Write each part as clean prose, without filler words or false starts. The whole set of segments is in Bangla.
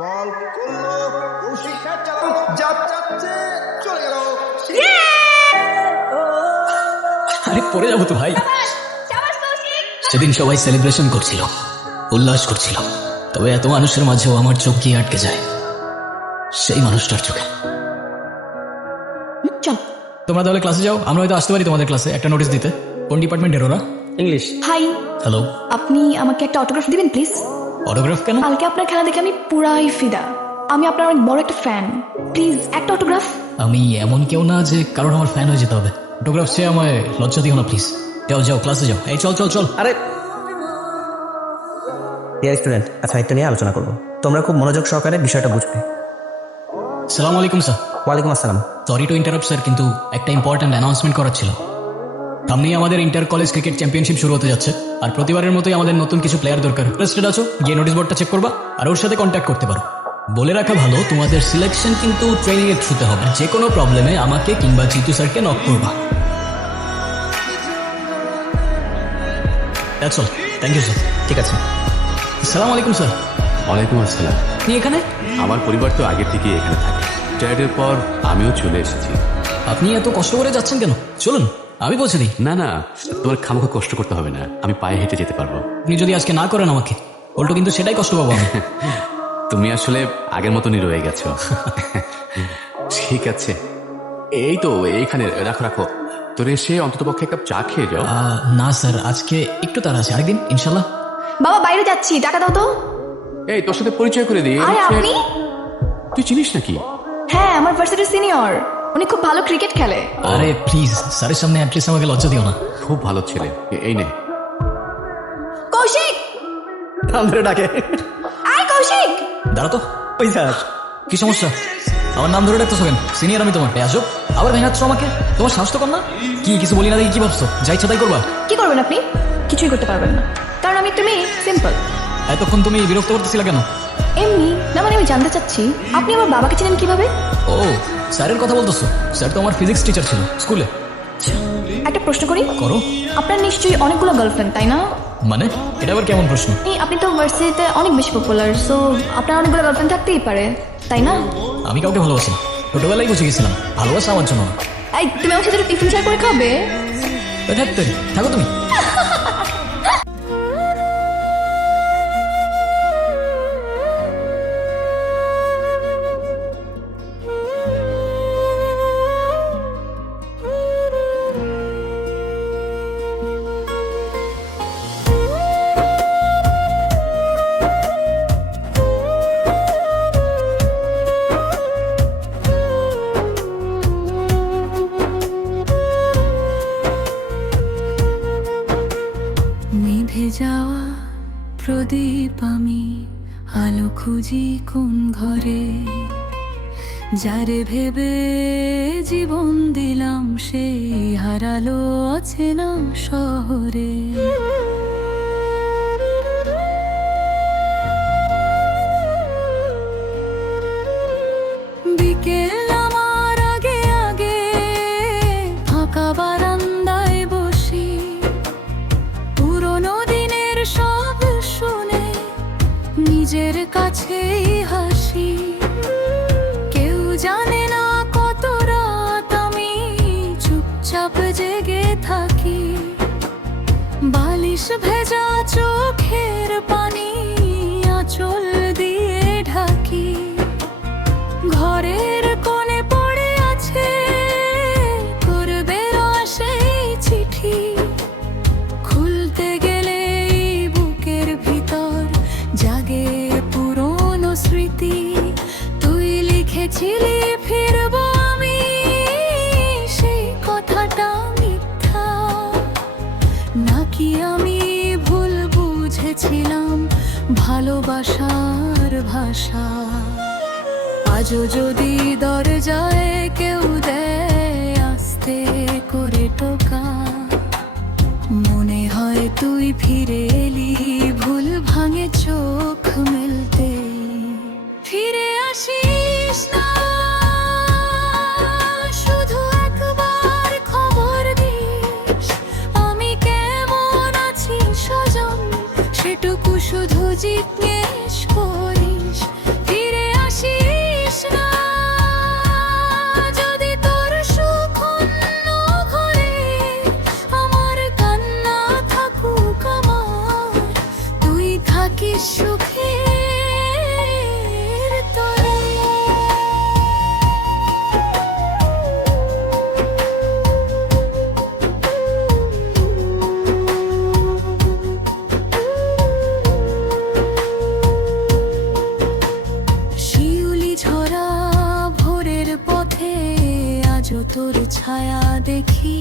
বল করলো কৌশিক চালানো যাচ্ছে চলে গেল। আরে পড়ে যাবো তো ভাই। সেদিন সবাই সেলিব্রেশন করছিল, উল্লাস করছিল, তবে এত মানুষের মাঝেও আমার চোখ গিয়ে আটকে যায় সেই মানুষটার চোখে। চল তোমরা তাহলে ক্লাসে যাও, আমরা হয়তো আসতে পারি তোমাদের ক্লাসে একটা নোটিশ দিতে। কোন ডিপার্টমেন্টের ওরা? ইংলিশ। Hi, hello. আপনি আমাকে একটা অটোগ্রাফ দিবেন প্লিজ? অটোগ্রাফ কেন? কালকে আপনার খেলা দেখে আমি পুরাই ফিদা। আমি আপনার অনেক বড় একটা ফ্যান। প্লিজ একটা অটোগ্রাফ। আমি এমন কেউ না যে কারণ আমার ফ্যান হয়ে যেতে হবে। অটোগ্রাফ চেয়ে আমায় লজ্জা দিও না প্লিজ। যাও যাও ক্লাসে যাও। এই চল চল চল। আরে ডিয়ার স্টুডেন্ট, আচ্ছা এটা নিয়ে আলোচনা করবো। তোমরা খুব মনোযোগ সহকারে বিষয়টা বুঝবে। সালাম আলাইকুম স্যার। ওয়ালাইকুম আসসালাম। সরি টু ইন্টারাপ্ট স্যার, কিন্তু একটা ইম্পর্ট্যান্ট অ্যানাউন্সমেন্ট করার ছিল। সামনেই আমাদের ইন্টার কলেজ ক্রিকেট চ্যাম্পিয়নশিপ শুরু হতে যাচ্ছে, আর প্রতিবারের মতোই আমাদের নতুন কিছু প্লেয়ার দরকার। ইন্টারেস্টেড আছো? গিয়ে নোটিশ বোর্ডটা চেক করবা আর ওর সাথে কন্ট্যাক্ট করতে পারো। বলে রাখা ভালো, তোমাদের সিলেকশন কিন্তু ট্রেনিং এর থ্রুতে হবে। যে কোনো প্রবলেমে আমাকে কিংবা জিতু স্যারকে নক করবা। That's all. Thank you sir. ঠিক আছে। আসসালামু আলাইকুম স্যার। ওয়ালাইকুম আসসালাম। আপনি এখানে? আমার পরিবার তো আগে থেকেই এখানে থাকে। রিটায়ার্ডের পর আমিও চলে এসেছি। আপনি এত কষ্ট করে যাচ্ছেন কেন? চলুন আমি পৌঁছে দিই। না না, তোমার খামোখা কষ্ট করতে হবে না, আমি পায়ে হেঁটে যেতে পারবো। আপনি যদি আজকে না করেন আমাকে, উল্টো কিন্তু সেটাই কষ্ট পাবো আমি। তুমি আসলে আগের মতনই রয়ে গেছো। ঠিক আছে, এই তো এইখানে রাখো রাখো। তোর এসে অন্তত পক্ষে এক কাপ চা খেয়ে যাও। না স্যার, আজকে একটু তাড়া আছে, আরেকদিন ইনশাল্লাহ। বাবা বাইরে যাচ্ছি, টাকা দাও তো। এই তোর সাথে পরিচয় করে দিই। আরে আপনি? তুই চিনিস নাকি? হ্যাঁ, আমার ভার্সিটির সিনিয়র। উনি খুব ভালো ক্রিকেট খেলে। আরে প্লিজ স্যারের সামনে অ্যাটলিস্ট আমাকে লজ্জা দিও না। খুব ভালো ছেলে। এই নে। কৌশিক, নাম ধরে ডাকে। আয় কৌশিক। দাঁড়া তো। ওই স্যার। কি সমস্যা? আমার নাম ধরে ডাকতেছো কেন? সিনিয়র আমি তোমার। আসো আবার ভেঙাচ্ছ আমাকে। তোমার সাহস তো কম না? কি কিছু বলি না দেখি কি ভাবছো? যা ইচ্ছা তাই করবা? কি করবেন আপনি? কিছুই করতে পারবেন না, কারণ আমি একটা মেয়ে, সিম্পল। এতক্ষণ তুমি বিরক্ত করতেছিলে কেন? এমনি না, মানে আমি জানতে চাচ্ছি আপনি আমার বাবাকে চেনেন কিভাবে? ও স্যারের কথা বলতেছো? স্যার তো আমার ফিজিক্স টিচার ছিল স্কুলে। একটা প্রশ্ন করি। করো। আপনার নিশ্চয়ই অনেকগুলো গার্লফ্রেন্ড, তাই না? মানে এটা আবার কেমন প্রশ্ন? আপনি তো ভার্সিটিতে অনেক বেশি পপুলার, সো আপনার অনেকগুলো গার্লফ্রেন্ড থাকতেই পারে, তাই না? আমি কাউকে ভালোবাসি না, ছোটবেলায় বুঝে গেছিলাম ভালোবাসা আমার জন্য না। এই তুমি আমার সাথে টিফিন শেয়ার করে খাবে? থাকতে থাকো তুমি। নিভে যাওয়া প্রদীপ আমি, আলো খুঁজি কোন ঘরে। যারে ভেবে জীবন দিলাম সেই হারালো অচেনা শহরে। বিকেল আমার আগে আগে ফাঁকা বারান্দায় বসি, পুরোনো দিনের সব শুনে নিজের কাছেই হাসি। কেউ জানে না কত রাত আমি চুপচাপ জেগে থাকি, বালিশ ভেজা চোখের পানি আঁচল দিয়ে ঢাকি। ঘরের কোণে পড়ে আছে করবে সেই চিঠি, খুলতে গেলে বুকের ভিতর জাগে পুরনো স্মৃতি। তুই লিখেছিলি ফিরবো আমি, সেই কথাটা মিথ্যা নাকি আমি ভুল বুঝেছিলাম ভালোবাসার ভাষা। আজও যদি দরজায় কেউ দেয় আস্তে করে টোকা, মনে হয় তুই ফিরে এলি, ভুল ভাঙে চোখ মেলতে। ফিরে আসিস না, শুধু একবার খবর দিস আমি কেমন আছি সজন, সেটুকু শুধু জিজ্ঞেস করিস। ফিরে তোর ছায়া দেখি,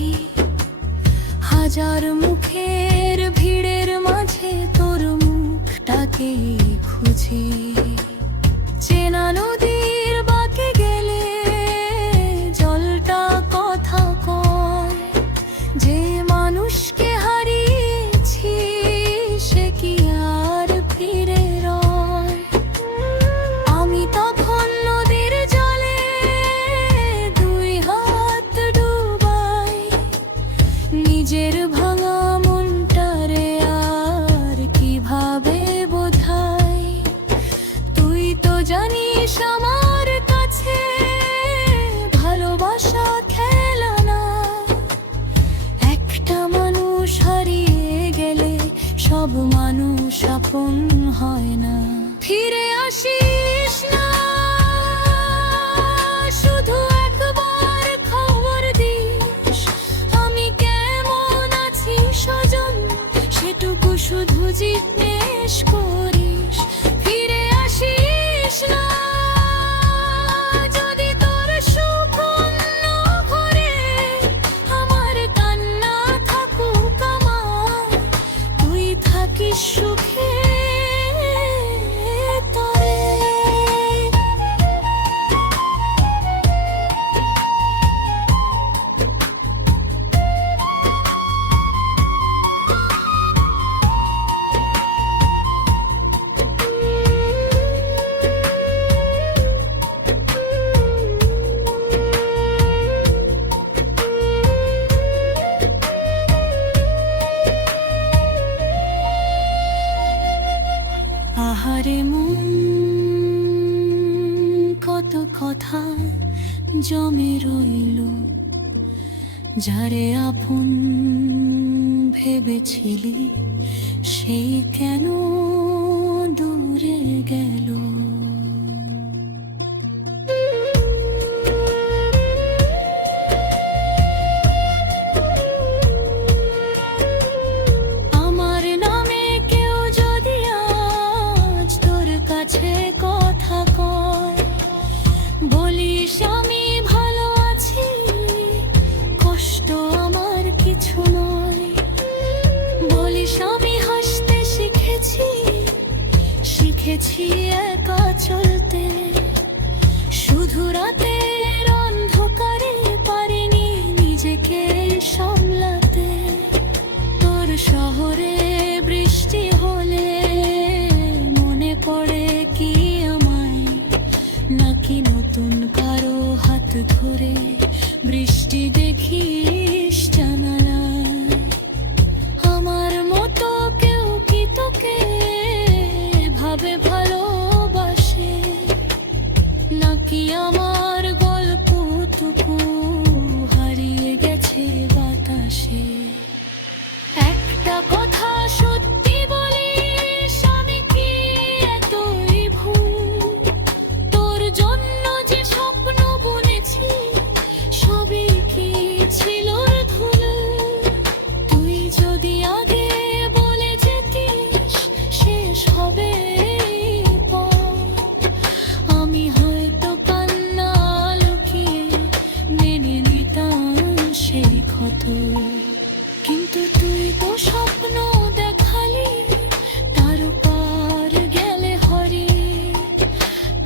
হাজার মুখের ভিড়ের মাঝে তোর মুখটাকে খুঁজি। চেনা নদীর বাঁকে গেলে জলটা কথা কয়, যে মানুষকে হারিয়েছি সে কি আর ফিরে রয়। আমি তখন নদীর জলে দুই হাত ডুবাই, নিজের ভাঙা মনটারে আর কিভাবে বোঝাই। তুই তো জানিস আমার কাছে ভালোবাসা খেলা না, একটা মানুষ হারিয়ে গেলে সব মানুষ আপন হয় না। ফিরে আসিস না, শুধু একবার খবর দিস আমি কেমন আছি সজন, সেটুকু শুধু জিজ্ঞেস করিস। ফিরে আসিস না, যদি তোর সুখ অন্য ঘরে আমার কান্না থাকুক আমার, তুই থাকিস সুখে তরে। আহারে মন, কত কথা জমে রইল, যারে আপন ভেবেছিলি সে কেন দূরে গেল। আমার নামে কেউ যদি আজ তোর কাছে কথা কয়, বলিস আমি ভালো আছি, কষ্ট আমার কিছু নয়। বলিস আমি হাসতে শিখেছি, শিখেছি একা চলতে, শুধু রাতের অন্ধকারে পারিনি নিজেকে সামলাতে। তোর শহরে বৃষ্টি হলে মনে পড়ে কি আমায়, নাকি নতুন কারো হাত ধরে বৃষ্টি দেখিস জানালায়। আমার মতো কেউ কি তোকে ভাবে ভালোবাসে, নাকি আমার গল্পটুকু হারিয়ে গেছে বাতাসে। একটা কথা সত্যি বলিস, আমি কি এতই ভুল? তোর জন্য যে স্বপ্ন বুনেছি সবই কি ছিল ধুল? তুই যদি আগে বলে যেতিস শেষ হবে এই পথ, আমি হয়তো কান্না লুকিয়ে মেনে নিতাম সেই ক্ষত। কিন্তু তুই তো স্বপ্ন দেখালি তারকার গেলে হরি,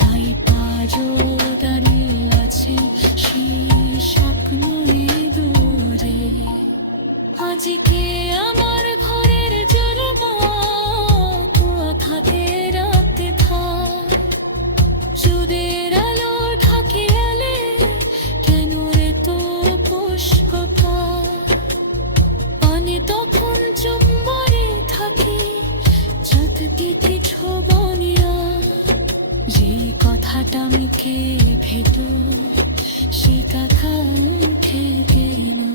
তাই আজও দাঁড়িয়ে আছে সেই স্বপ্নই দূরে। আজকে আমার ঘরের জলমা কুয়া থাকে রাতে থাক, সুদের আলো ঢাকে এলে কেন রে তো পুষ্পপাত। পানি তখন চুম্বরে থাকে চাঁদকে ছোবনিয়া, যে কথাটা মুখে ভেতর সে কথা উঠে গে না।